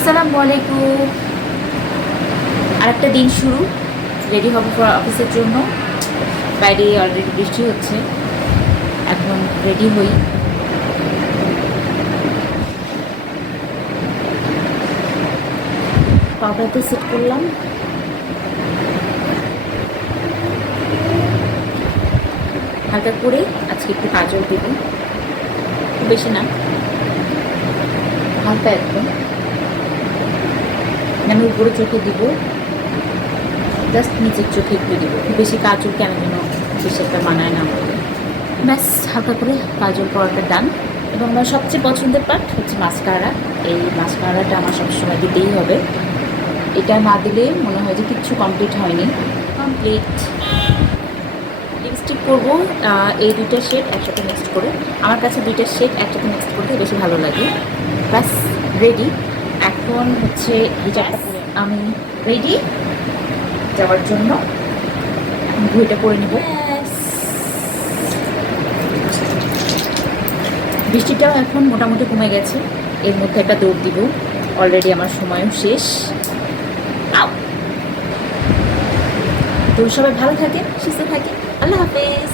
আসসালামু আলাইকুম। আরেকটা দিন শুরু, রেডি হব অফিসের জন্য। বাইরে অলরেডি বৃষ্টি হচ্ছে, এখন রেডি হই। পাউডারটা সেট করলাম, হালকা করে। আজকে একটু কাজল দেব, খুব বেশি না, হালকা একদম। আমি উপরে চোখে দিব, জাস্ট নিচের চোখে একটু দিব, খুব বেশি কাজল কেন যেন বেশি একটা মানায় না আমাকে। ব্যাস হালকা করে কাজল করাটা ডান। এবং আমার সবচেয়ে পছন্দের পার্ট হচ্ছে মাস্কারা। এই মাস্কারাটা আমার সবসময় দিতেই হবে, এটা না দিলে মনে হয় যে কিচ্ছু কমপ্লিট হয়নি। কমপ্লিট। লিপস্টিক করবো এই দুইটা শেড একসাথে মিক্সড করে। আমার কাছে দুইটা শেড একসাথে মিক্সড করতে বেশি ভালো লাগে। ব্যাস রেডি। এখন হচ্ছে হিজাবটা পরে আমি রেডি যাওয়ার জন্য। ঘুড়িটা পরে নিব। বৃষ্টিটাও এখন মোটামুটি কমে গেছে, এর মধ্যে একটা দৌড় দিব। অলরেডি আমার সময়ও শেষ। তো সবাই ভালো থাকেন, সুস্থ থাকেন। আল্লাহ হাফেজ।